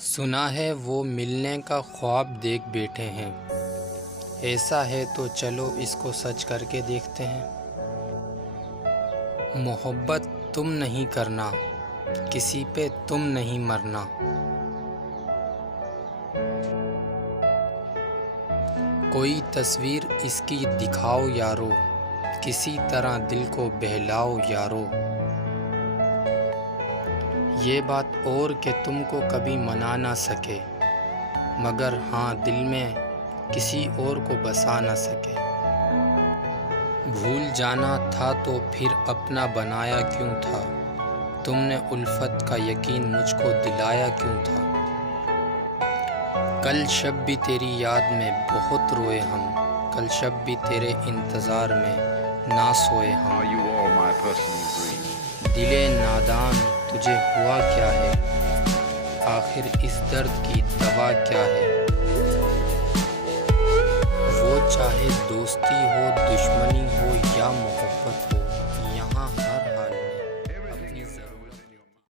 سنا ہے وہ ملنے کا خواب دیکھ بیٹھے ہیں، ایسا ہے تو چلو اس کو سچ کر کے دیکھتے ہیں۔ محبت تم نہیں کرنا، کسی پہ تم نہیں مرنا۔ کوئی تصویر اس کی دکھاؤ یارو، کسی طرح دل کو بہلاؤ یارو۔ یہ بات اور کہ تم کو کبھی منا نہ سکے، مگر ہاں دل میں کسی اور کو بسا نہ سکے۔ بھول جانا تھا تو پھر اپنا بنایا کیوں تھا، تم نے الفت کا یقین مجھ کو دلایا کیوں تھا۔ کل شب بھی تیری یاد میں بہت روئے ہم، کل شب بھی تیرے انتظار میں نہ سوئے ہم۔ دل نادان تجھے ہوا کیا ہے، آخر اس درد کی دوا کیا ہے۔ وہ چاہے دوستی ہو، دشمنی ہو یا محبت ہو،